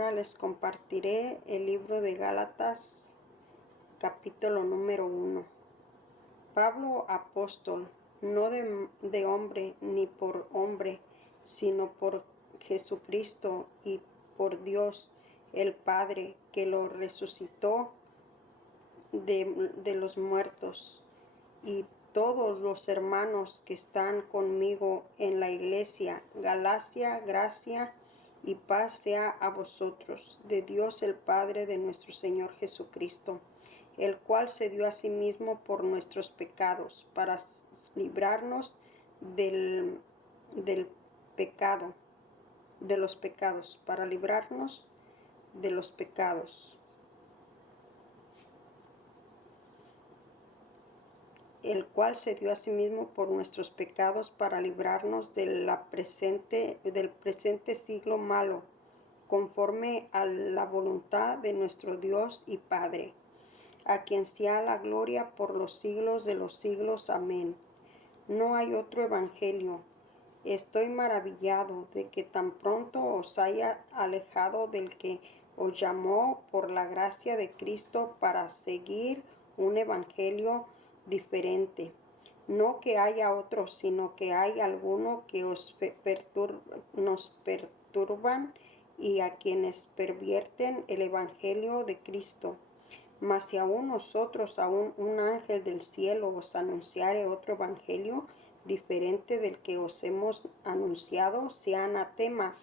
Ahora les compartiré el libro de Gálatas, capítulo número 1. Pablo, apóstol, no de hombre ni por hombre, sino por Jesucristo y por Dios el Padre, que lo resucitó de los muertos, y todos los hermanos que están conmigo en la iglesia. Galacia, gracia y paz sea a vosotros, de Dios el Padre, de nuestro Señor Jesucristo, el cual se dio a sí mismo por nuestros pecados, para librarnos del pecado, de los pecados, para librarnos de los pecados, el cual se dio a sí mismo por nuestros pecados para librarnos del presente siglo malo, conforme a la voluntad de nuestro Dios y Padre, a quien sea la gloria por los siglos de los siglos. Amén. No hay otro evangelio. Estoy maravillado de que tan pronto os haya alejado del que os llamó por la gracia de Cristo para seguir un evangelio diferente. No que haya otro, sino que hay alguno que nos perturban y a quienes pervierten el evangelio de Cristo. Mas si aún nosotros, aún un ángel del cielo os anunciare otro evangelio diferente del que os hemos anunciado, sea anatema.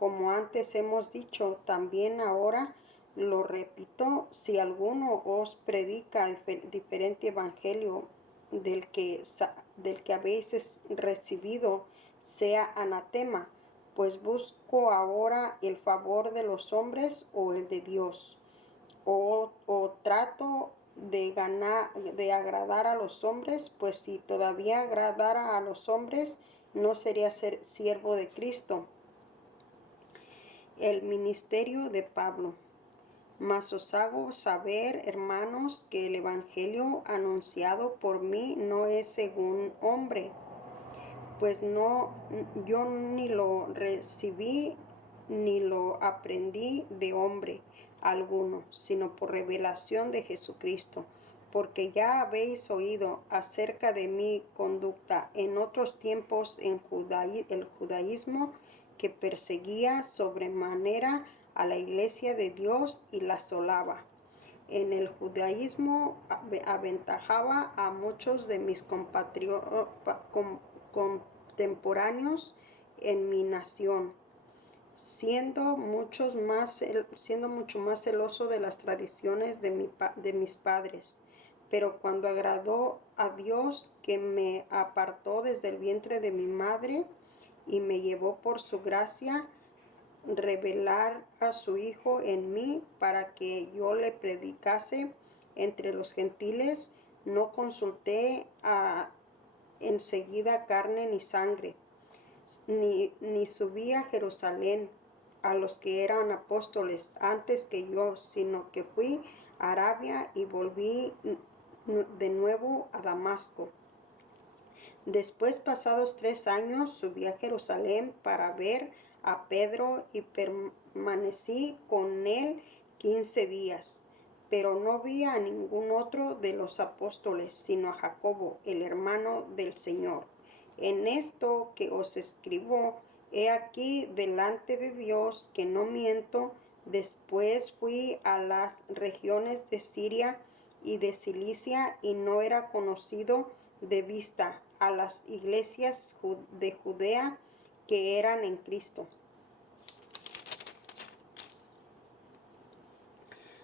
Como antes hemos dicho, también ahora lo repito: si alguno os predica diferente evangelio del que habéis recibido, sea anatema. Pues busco ahora el favor de los hombres o el de Dios, o trato de agradar a los hombres. Pues si todavía agradara a los hombres, no sería ser siervo de Cristo. El ministerio de Pablo. Mas os hago saber, hermanos, que el evangelio anunciado por mí no es según hombre, pues yo ni lo recibí ni lo aprendí de hombre alguno, sino por revelación de Jesucristo. Porque ya habéis oído acerca de mi conducta en otros tiempos en el judaísmo, que perseguía sobremanera a la iglesia de Dios y la asolaba. En el judaísmo aventajaba a muchos de mis contemporáneos en mi nación, siendo mucho más celoso de las tradiciones de mis padres. Pero cuando agradó a Dios, que me apartó desde el vientre de mi madre y me llevó por su gracia, revelar a su Hijo en mí para que yo le predicase entre los gentiles, no consulté enseguida carne ni sangre, ni subí a Jerusalén a los que eran apóstoles antes que yo, sino que fui a Arabia y volví de nuevo a Damasco. Después, pasados 3 años, subí a Jerusalén para ver a Pedro y permanecí con él 15 días. Pero no vi a ningún otro de los apóstoles, sino a Jacobo, el hermano del Señor. En esto que os escribo, he aquí delante de Dios que no miento. Después fui a las regiones de Siria y de Cilicia, y no era conocido de vista a las iglesias de Judea que eran en Cristo.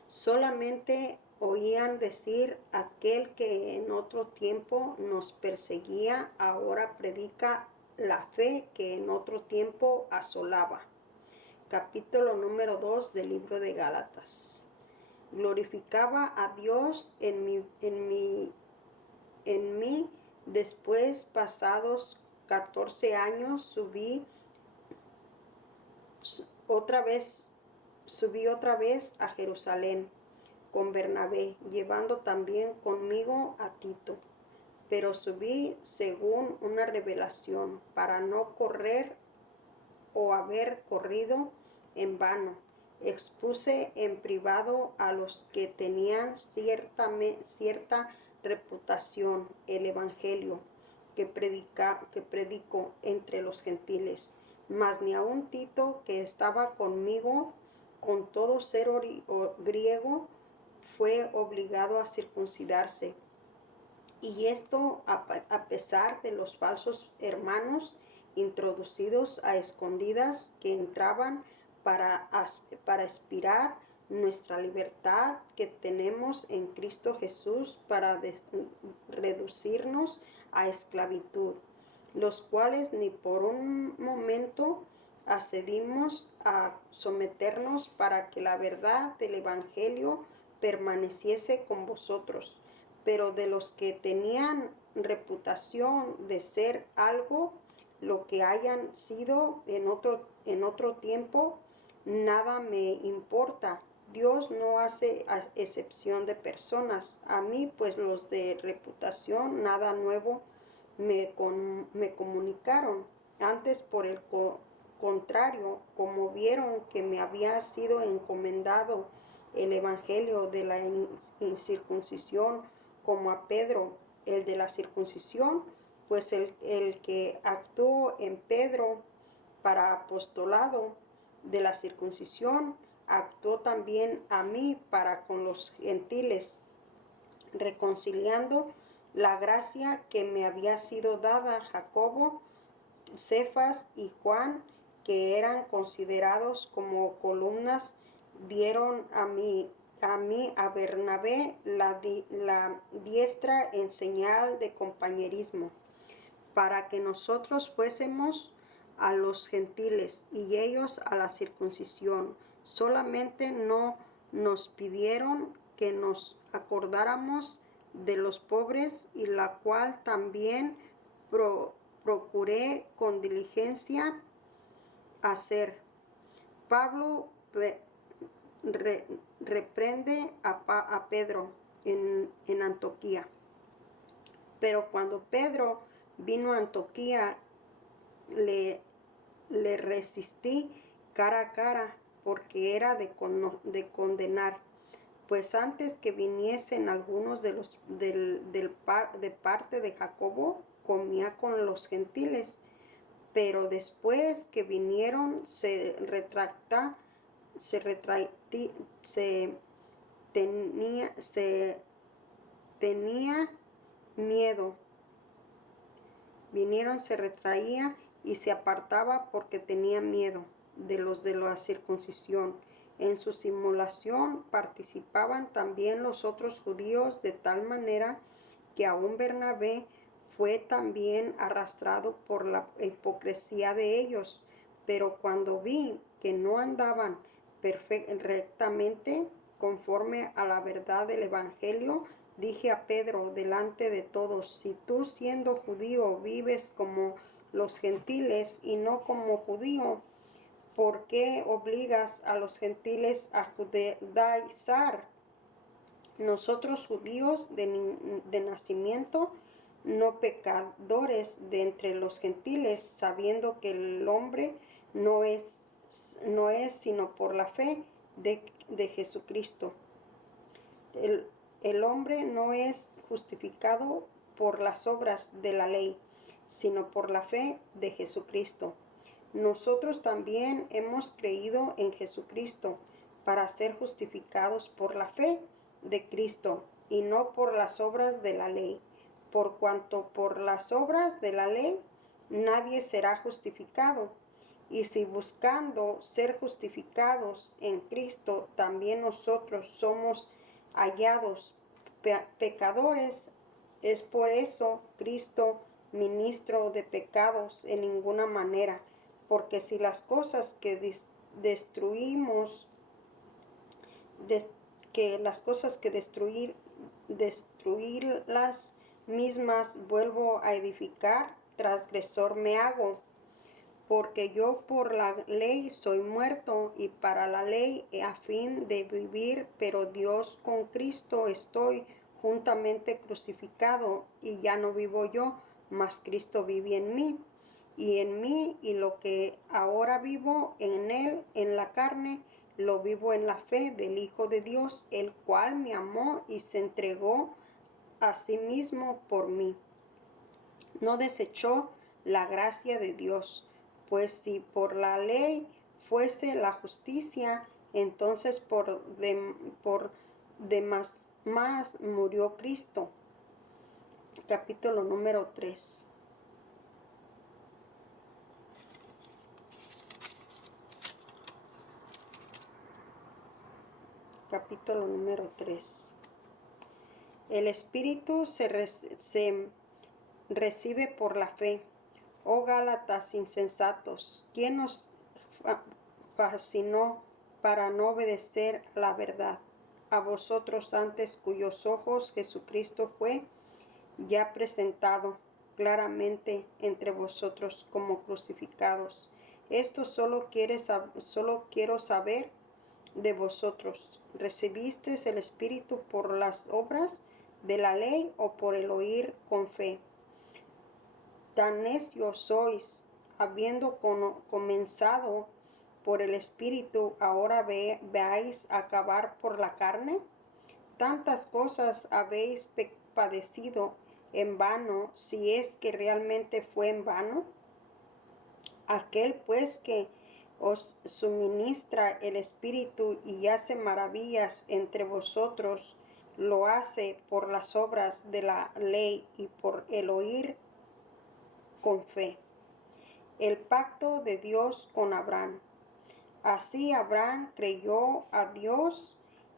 Solamente oían decir: aquel que en otro tiempo nos perseguía, ahora predica la fe que en otro tiempo asolaba. Capítulo número 2 del libro de Gálatas. Glorificaba a Dios en mí. Después, pasados 14 años, subí otra vez a Jerusalén con Bernabé, llevando también conmigo a Tito. Pero subí según una revelación, para no correr o haber corrido en vano. expuse en privado a los que tenían cierta reputación el evangelio que predico entre los gentiles. Mas ni aun Tito, que estaba conmigo, con todo ser griego, fue obligado a circuncidarse. Y esto a pesar de los falsos hermanos introducidos a escondidas que entraban para expirar nuestra libertad que tenemos en Cristo Jesús para reducirnos a esclavitud, los cuales ni por un momento accedimos a someternos para que la verdad del Evangelio permaneciese con vosotros. Pero de los que tenían reputación de ser algo, lo que hayan sido en otro tiempo, nada me importa. Dios no hace excepción de personas. A mí, pues los de reputación, nada nuevo me comunicaron. Antes, por el contrario, como vieron que me había sido encomendado el evangelio de la incircuncisión, como a Pedro el de la circuncisión, pues el que actuó en Pedro para apostolado de la circuncisión, actuó también a mí para con los gentiles, reconciliando la gracia que me había sido dada. Jacobo, Cefas y Juan, que eran considerados como columnas, dieron a Bernabé la diestra en señal de compañerismo, para que nosotros fuésemos a los gentiles y ellos a la circuncisión. Solamente no nos pidieron que nos acordáramos de los pobres, y la cual también procuré con diligencia hacer. Pablo reprende a Pedro en Antioquía. Pero cuando Pedro vino a Antioquía, le resistí cara a cara, porque era de condenar. Pues antes que viniesen algunos de parte de Jacobo, comía con los gentiles. Pero después que vinieron, tenía miedo. Vinieron, se retraía y se apartaba porque tenía miedo de los de la circuncisión. En su simulación participaban también los otros judíos, de tal manera que aún Bernabé fue también arrastrado por la hipocresía de ellos. Pero cuando vi que no andaban rectamente conforme a la verdad del Evangelio, dije a Pedro delante de todos: si tú, siendo judío, vives como los gentiles y no como judío, ¿por qué obligas a los gentiles a judaizar? Nosotros, judíos de nacimiento, no pecadores de entre los gentiles, sabiendo que el hombre no es sino por la fe de Jesucristo. El hombre no es justificado por las obras de la ley, sino por la fe de Jesucristo. Nosotros también hemos creído en Jesucristo para ser justificados por la fe de Cristo y no por las obras de la ley, por cuanto por las obras de la ley nadie será justificado. Y si buscando ser justificados en Cristo, también nosotros somos hallados pecadores, es por eso Cristo ministro de pecados en ninguna manera, porque si las cosas que destruimos, destruir las mismas vuelvo a edificar, transgresor me hago. Porque yo por la ley soy muerto, y para la ley a fin de vivir, pero Dios con Cristo estoy juntamente crucificado, y ya no vivo yo, mas Cristo vive en mí. Y en mí, y lo que ahora vivo en él, en la carne, lo vivo en la fe del Hijo de Dios, el cual me amó y se entregó a sí mismo por mí. No desechó la gracia de Dios, pues si por la ley fuese la justicia, entonces por demás más murió Cristo. Capítulo número 3. Capítulo número 3. El Espíritu se recibe por la fe. Oh Gálatas insensatos, ¿quién nos fascinó para no obedecer a la verdad? A vosotros antes cuyos ojos Jesucristo fue ya presentado claramente entre vosotros como crucificados. Esto solo quiero saber de vosotros. ¿Recibisteis el Espíritu por las obras de la ley o por el oír con fe? Tan necios sois, habiendo comenzado por el Espíritu, ahora veáis acabar por la carne. Tantas cosas habéis padecido en vano, si es que realmente fue en vano. Aquel pues que os suministra el Espíritu y hace maravillas entre vosotros, lo hace por las obras de la ley y por el oír con fe. El pacto de Dios con Abraham. Así Abraham creyó a Dios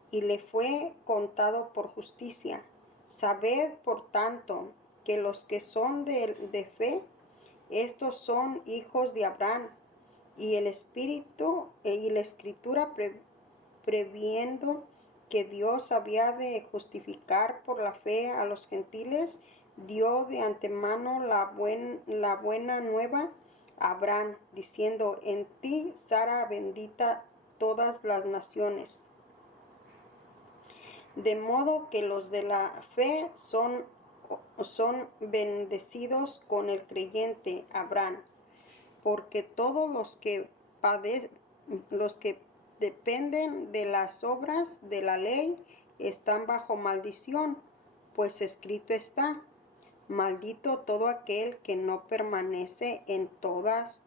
y le fue contado por justicia. Sabed, por tanto, que los que son de fe, estos son hijos de Abraham. Y el Espíritu y la Escritura previendo que Dios había de justificar por la fe a los gentiles, dio de antemano la buena nueva a Abraham, diciendo: en ti será bendita todas las naciones. De modo que los de la fe son bendecidos con el creyente Abraham, porque todos los que dependen de las obras de la ley están bajo maldición, pues escrito está: maldito todo aquel que no permanece en todas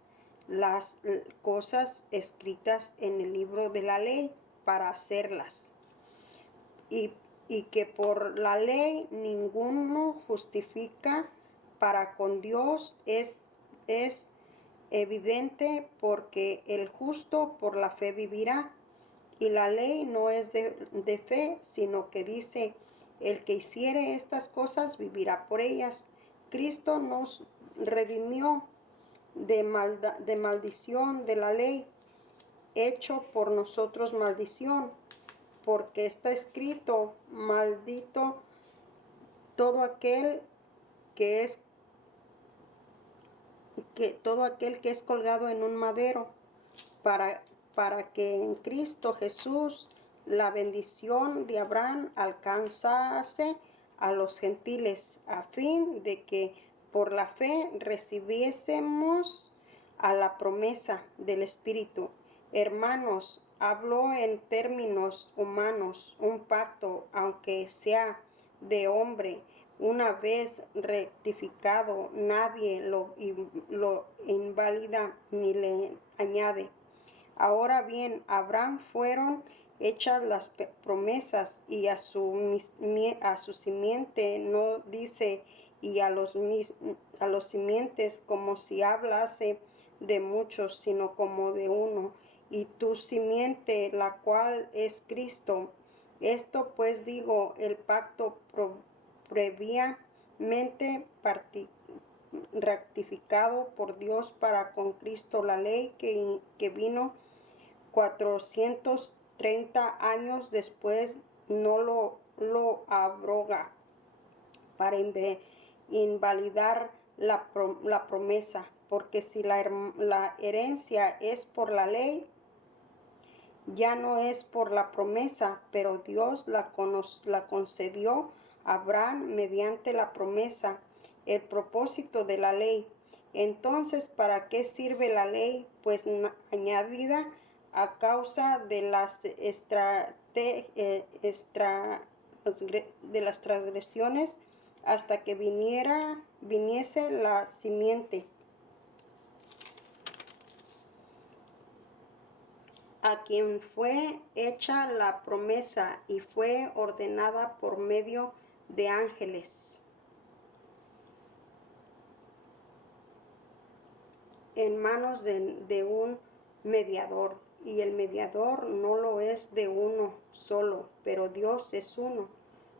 las cosas escritas en el libro de la ley para hacerlas. Y que por la ley ninguno justifica para con Dios es evidente, porque el justo por la fe vivirá. Y la ley no es de fe, sino que dice: el que hiciere estas cosas vivirá por ellas. Cristo nos redimió de maldición de la ley, hecho por nosotros maldición, porque está escrito: maldito todo aquel que es colgado en un madero, para que en Cristo Jesús la bendición de Abraham alcanzase a los gentiles, a fin de que por la fe recibiésemos a la promesa del Espíritu. Hermanos, hablo en términos humanos, un pacto, aunque sea de hombre, una vez rectificado, nadie lo invalida ni le añade. Ahora bien, a Abraham fueron hechas las promesas, y a su simiente, no dice y a los simientes, como si hablase de muchos, sino como de uno, y tu simiente, la cual es Cristo. Esto pues digo: el pacto previamente rectificado por Dios para con Cristo, la ley que vino 430 años después, no lo abroga para invalidar la promesa, porque si la herencia es por la ley, ya no es por la promesa, pero Dios la concedió a Abraham mediante la promesa, el propósito de la ley. Entonces, ¿para qué sirve la ley? Pues añadida a causa de las de las transgresiones, hasta que viniese la simiente, a quien fue hecha la promesa y fue ordenada por medio de ángeles, en manos de un mediador. Y el mediador no lo es de uno solo, pero Dios es uno.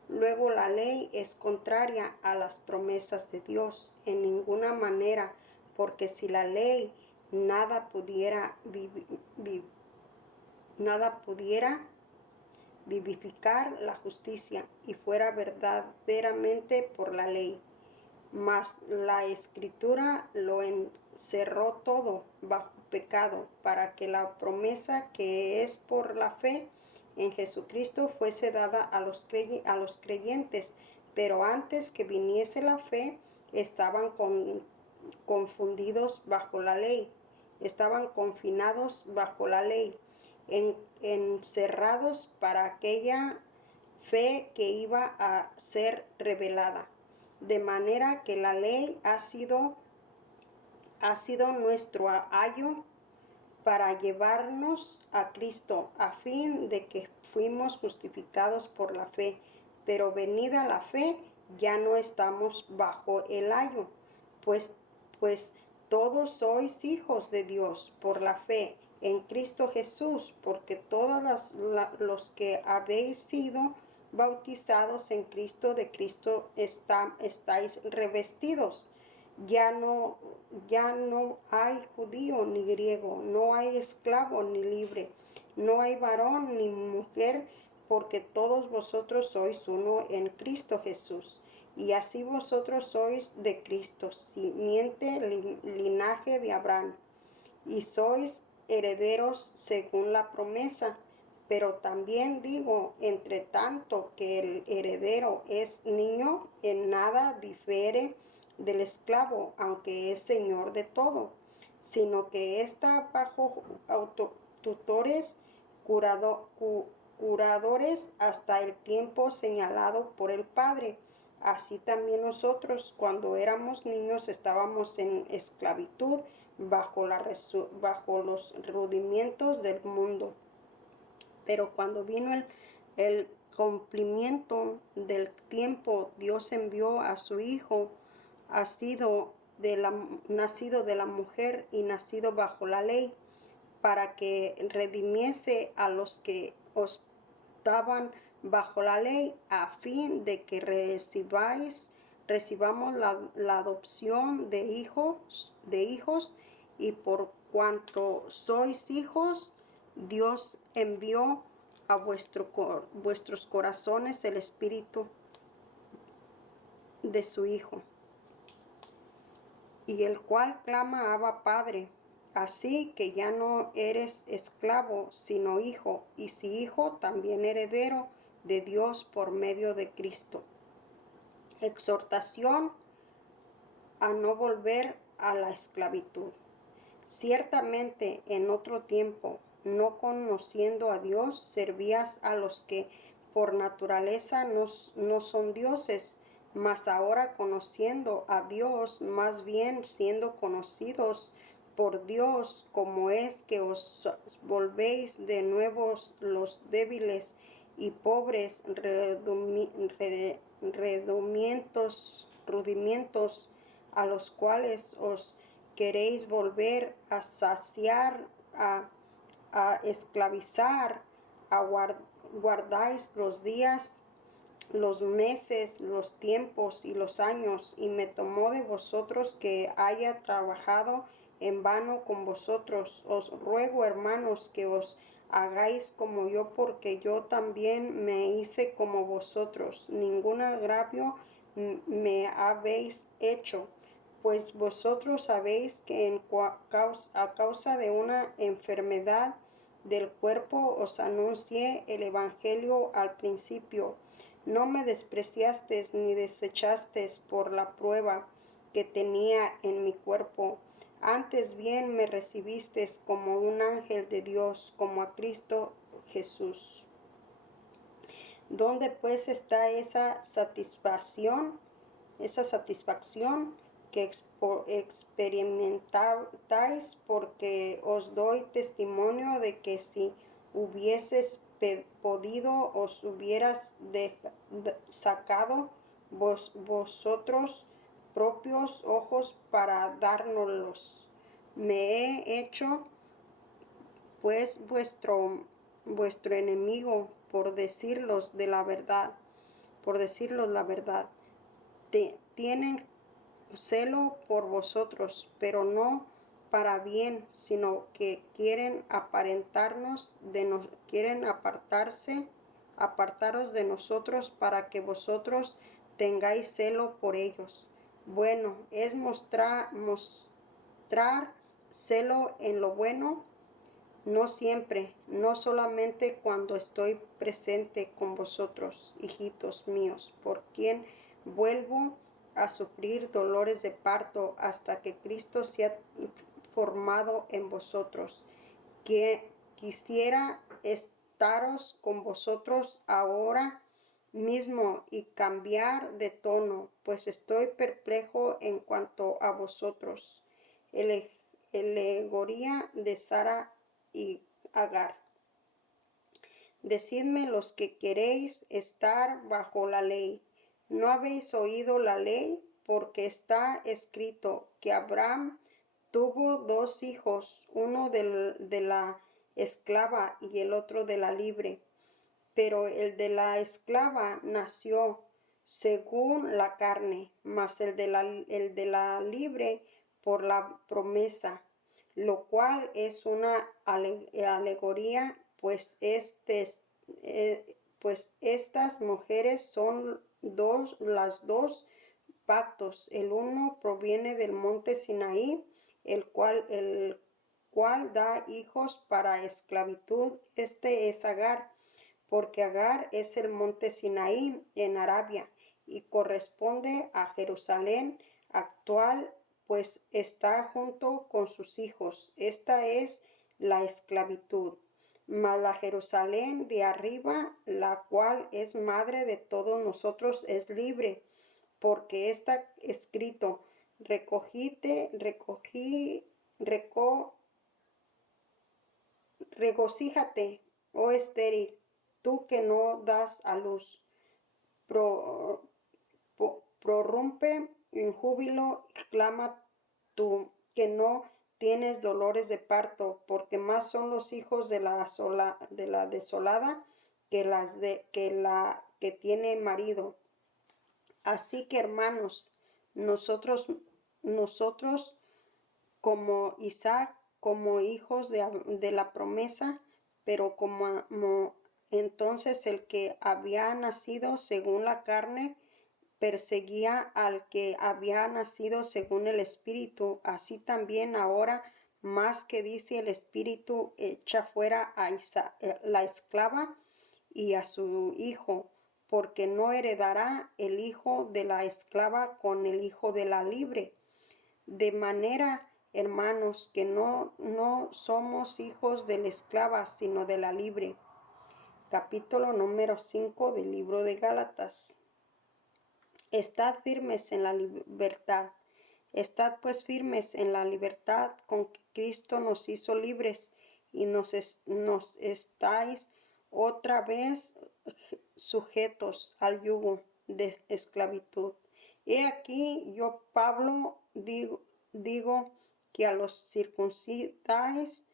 Luego la ley es contraria a las promesas de Dios en ninguna manera, porque si la ley nada pudiera vivificar la justicia y fuera verdaderamente por la ley. Mas la Escritura lo encerró todo bajo pecado, para que la promesa que es por la fe en Jesucristo fuese dada a los creyentes. Pero antes que viniese la fe, estaban confundidos bajo la ley, estaban confinados bajo la ley, encerrados para aquella fe que iba a ser revelada. De manera que la ley ha sido nuestro ayo para llevarnos a Cristo, a fin de que fuimos justificados por la fe. Pero venida la fe, ya no estamos bajo el ayo, pues todos sois hijos de Dios por la fe en Cristo Jesús, porque todos los que habéis sido bautizados en Cristo, de Cristo estáis revestidos. Ya no hay judío ni griego, no hay esclavo ni libre, no hay varón ni mujer, porque todos vosotros sois uno en Cristo Jesús. Y así vosotros sois de Cristo, simiente, linaje de Abraham, y sois herederos según la promesa. Pero también digo, entre tanto que el heredero es niño, en nada difiere del esclavo, aunque es señor de todo, sino que está bajo tutores, curadores, hasta el tiempo señalado por el Padre. Así también nosotros, cuando éramos niños, estábamos en esclavitud bajo los rudimientos del mundo. Pero cuando vino el cumplimiento del tiempo, Dios envió a su Hijo, nacido de la mujer y nacido bajo la ley, para que redimiese a los que estaban bajo la ley, a fin de que recibamos la adopción de hijos, y por cuanto sois hijos, Dios envió a vuestros corazones el Espíritu de su Hijo, y el cual clama: Abba, Padre. Así que ya no eres esclavo, sino hijo, y si hijo, también heredero de Dios por medio de Cristo. Exhortación a no volver a la esclavitud. Ciertamente en otro tiempo, no conociendo a Dios, servías a los que por naturaleza no son dioses, mas ahora conociendo a Dios, más bien siendo conocidos por Dios, como es que os volvéis de nuevo los débiles y pobres rudimientos, a los cuales os queréis volver a saciar, a esclavizar, guardáis los días, los meses, los tiempos y los años, y me tomó de vosotros que haya trabajado en vano con vosotros. Os ruego, hermanos, que os hagáis como yo, porque yo también me hice como vosotros. Ningún agravio me habéis hecho, pues vosotros sabéis que a causa de una enfermedad del cuerpo os anuncié el Evangelio al principio. No me despreciasteis ni desechasteis por la prueba que tenía en mi cuerpo. Antes bien me recibisteis como un ángel de Dios, como a Cristo Jesús. ¿Dónde pues está esa satisfacción? Esa satisfacción que experimentáis, porque os doy testimonio de que si hubieses podido, os hubieras sacado vosotros propios ojos para dárnoslos. Me he hecho pues vuestro enemigo por decirlos la verdad. Tienen celo por vosotros, pero no para bien, sino que quieren apartaros de nosotros para que vosotros tengáis celo por ellos. Bueno, es mostrar celo en lo bueno, no siempre, no solamente cuando estoy presente con vosotros, hijitos míos, por quien vuelvo a sufrir dolores de parto hasta que Cristo sea formado en vosotros. Que quisiera estaros con vosotros ahora mismo y cambiar de tono, pues estoy perplejo en cuanto a vosotros. Alegoría de Sara y Agar. Decidme los que queréis estar bajo la ley. ¿No habéis oído la ley? Porque está escrito que Abraham tuvo 2 hijos, uno de la esclava y el otro de la libre. Pero el de la esclava nació según la carne, mas el de la libre por la promesa, lo cual es una alegoría, pues estas mujeres son las dos pactos. El uno proviene del monte Sinaí, el cual da hijos para esclavitud. Este es Agar, porque Agar es el monte Sinaí en Arabia y corresponde a Jerusalén actual, pues está junto con sus hijos. Esta es la esclavitud. Mas la Jerusalén de arriba, la cual es madre de todos nosotros, es libre, porque está escrito: regocíjate, oh estéril, tú que no das a luz. Prorrumpe en júbilo y clama tú que no tienes dolores de parto, porque más son los hijos de la desolada que la que tiene marido. Así que, hermanos, nosotros como Isaac, como hijos de la promesa, pero como entonces el que había nacido según la carne perseguía al que había nacido según el Espíritu, así también ahora, más que dice el Espíritu, echa fuera a la esclava y a su hijo, porque no heredará el hijo de la esclava con el hijo de la libre. De manera, hermanos, que no somos hijos de la esclava, sino de la libre. Capítulo número 5 del libro de Gálatas. Estad firmes en la libertad. Estad pues firmes en la libertad con que Cristo nos hizo libres, y nos estáis otra vez sujetos al yugo de esclavitud. He aquí, yo, Pablo, digo que a los circuncidáis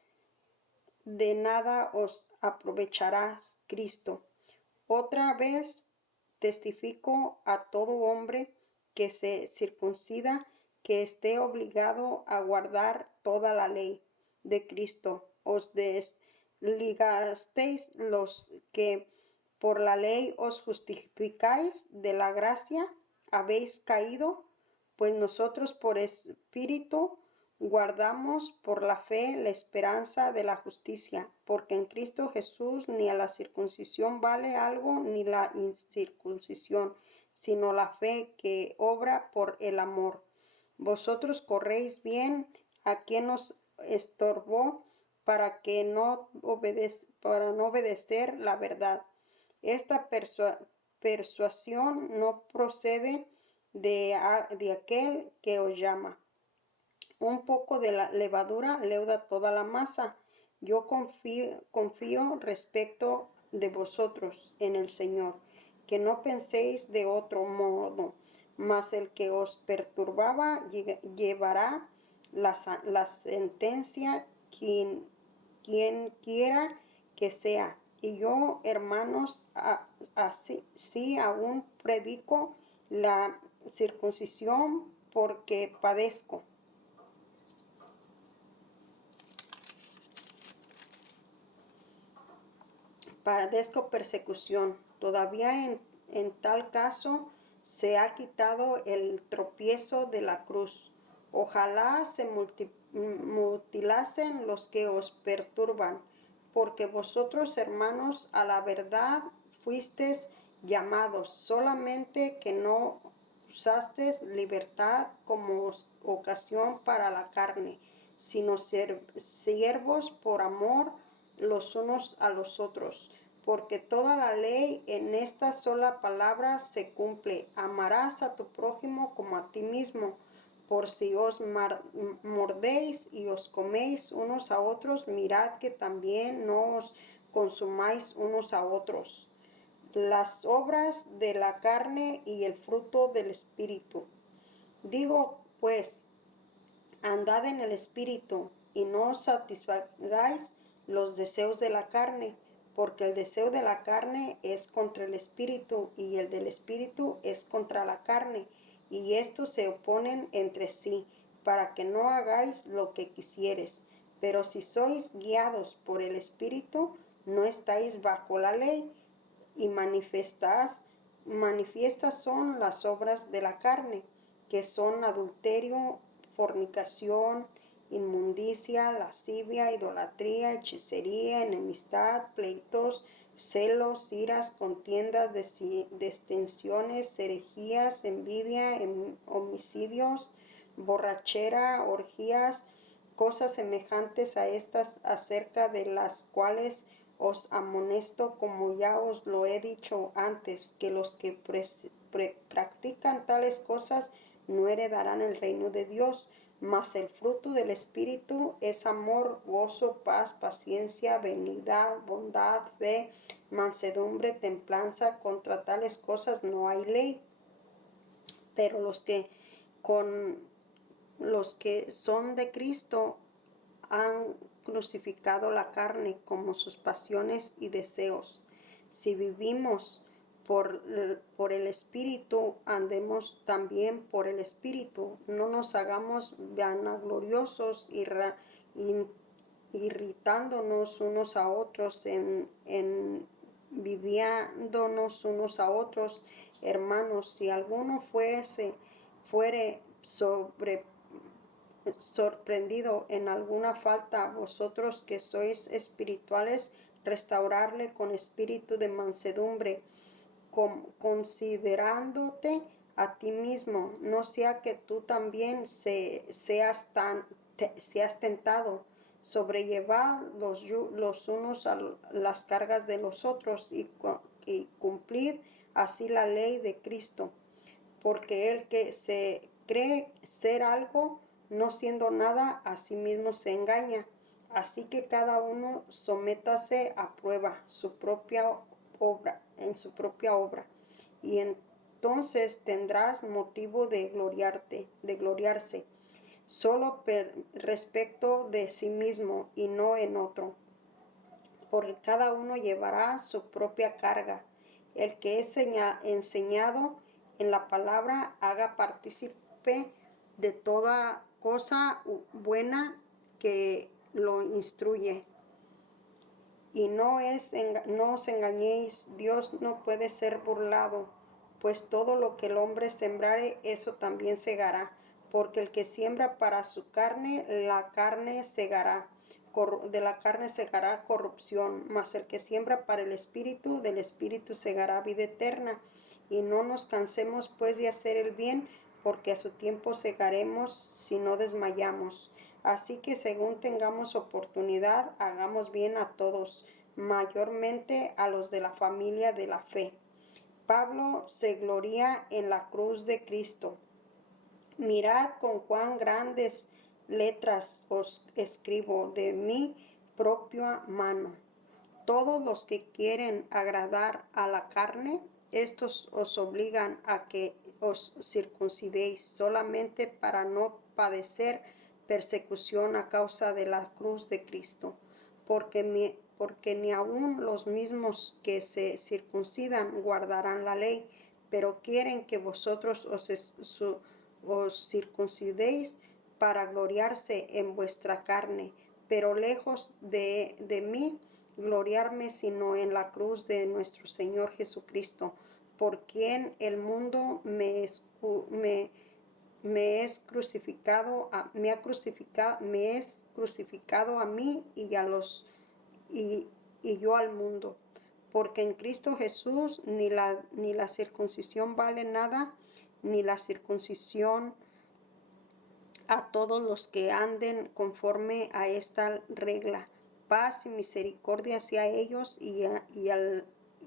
de nada os aprovechará Cristo. Otra vez testifico a todo hombre que se circuncida que esté obligado a guardar toda la ley de Cristo. Os desligasteis los que por la ley os justificáis de la gracia, habéis caído, pues nosotros por espíritu guardamos por la fe la esperanza de la justicia, porque en Cristo Jesús ni a la circuncisión vale algo ni la incircuncisión, sino la fe que obra por el amor. Vosotros corréis bien, a quien nos estorbó para no obedecer la verdad. Esta persuasión no procede de aquel que os llama. Un poco de la levadura leuda toda la masa. Yo confío respecto de vosotros en el Señor, que no penséis de otro modo, mas el que os perturbaba llevará la sentencia quien quiera que sea. Y yo, hermanos, así aún predico la circuncisión porque padezco. Padezco persecución. Todavía en tal caso se ha quitado el tropiezo de la cruz. Ojalá se mutilasen los que os perturban, porque vosotros, hermanos, a la verdad fuisteis llamados, solamente que no usasteis libertad como ocasión para la carne, sino siervos por amor los unos a los otros, porque toda la ley en esta sola palabra se cumple: amarás a tu prójimo como a ti mismo. Por si os mordéis y os coméis unos a otros, mirad que también no os consumáis unos a otros. Las obras de la carne y el fruto del Espíritu. Digo, pues, andad en el Espíritu, y no satisfagáis los deseos de la carne, porque el deseo de la carne es contra el Espíritu, y el del Espíritu es contra la carne, y estos se oponen entre sí, para que no hagáis lo que quisieres. Pero si sois guiados por el Espíritu, no estáis bajo la ley. Y manifiestas son las obras de la carne, que son adulterio, fornicación, inmundicia, lascivia, idolatría, hechicería, enemistad, pleitos, celos, iras, contiendas, distensiones, herejías, envidia, homicidios, borrachera, orgías, cosas semejantes a estas, acerca de las cuales os amonesto, como ya os lo he dicho antes, que los que practican tales cosas no heredarán el reino de Dios. Mas el fruto del Espíritu es amor, gozo, paz, paciencia, benignidad, bondad, fe, mansedumbre, templanza. Contra tales cosas no hay ley. Pero los que son de Cristo han crucificado la carne como sus pasiones y deseos. Si vivimos por el Espíritu, andemos también por el Espíritu. No nos hagamos vanagloriosos, irritándonos unos a otros, envidiándonos unos a otros. Hermanos, si alguno fuere sorprendido en alguna falta, vosotros que sois espirituales, restaurarle con espíritu de mansedumbre, considerándote a ti mismo, no sea que tú también seas tentado. Sobrellevad los unos a las cargas de los otros, y cumplid así la ley de Cristo. Porque el que se cree ser algo, no siendo nada, a sí mismo se engaña. Así que cada uno sométase a prueba en su propia obra, y entonces tendrás motivo de gloriarse, solo respecto de sí mismo y no en otro, porque cada uno llevará su propia carga. El que es enseñado en la palabra, haga partícipe de toda cosa buena que lo instruye. Y no os engañéis, Dios no puede ser burlado, pues todo lo que el hombre sembrare, eso también segará. Porque el que siembra para su carne, la carne segará. De la carne segará corrupción, mas el que siembra para el Espíritu, del Espíritu segará vida eterna. Y no nos cansemos pues de hacer el bien, porque a su tiempo segaremos si no desmayamos. Así que según tengamos oportunidad, hagamos bien a todos, mayormente a los de la familia de la fe. Pablo se gloría en la cruz de Cristo. Mirad con cuán grandes letras os escribo de mi propia mano. Todos los que quieren agradar a la carne, estos os obligan a que os circuncidéis solamente para no padecer persecución a causa de la cruz de Cristo. Porque ni aun los mismos que se circuncidan guardarán la ley, pero quieren que vosotros os circuncidéis para gloriarse en vuestra carne. Pero lejos de mí gloriarme sino en la cruz de nuestro Señor Jesucristo, por quien el mundo me es crucificado, me es crucificado a mí y a los y yo al mundo. Porque en Cristo Jesús ni la circuncisión vale nada, ni la circuncisión a todos los que anden conforme a esta regla. Paz y misericordia hacia ellos y a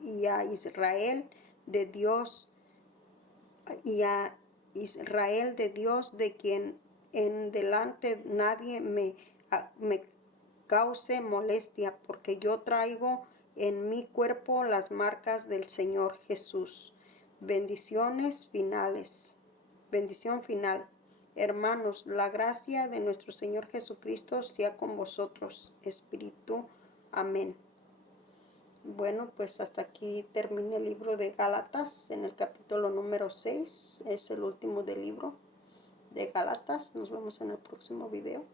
Israel de Dios, de quien en delante nadie me cause molestia, porque yo traigo en mi cuerpo las marcas del Señor Jesús. Bendición final. Hermanos, la gracia de nuestro Señor Jesucristo sea con vosotros. Espíritu. Amén. Bueno, pues hasta aquí termina el libro de Gálatas en el capítulo número 6. Es el último del libro de Gálatas. Nos vemos en el próximo video.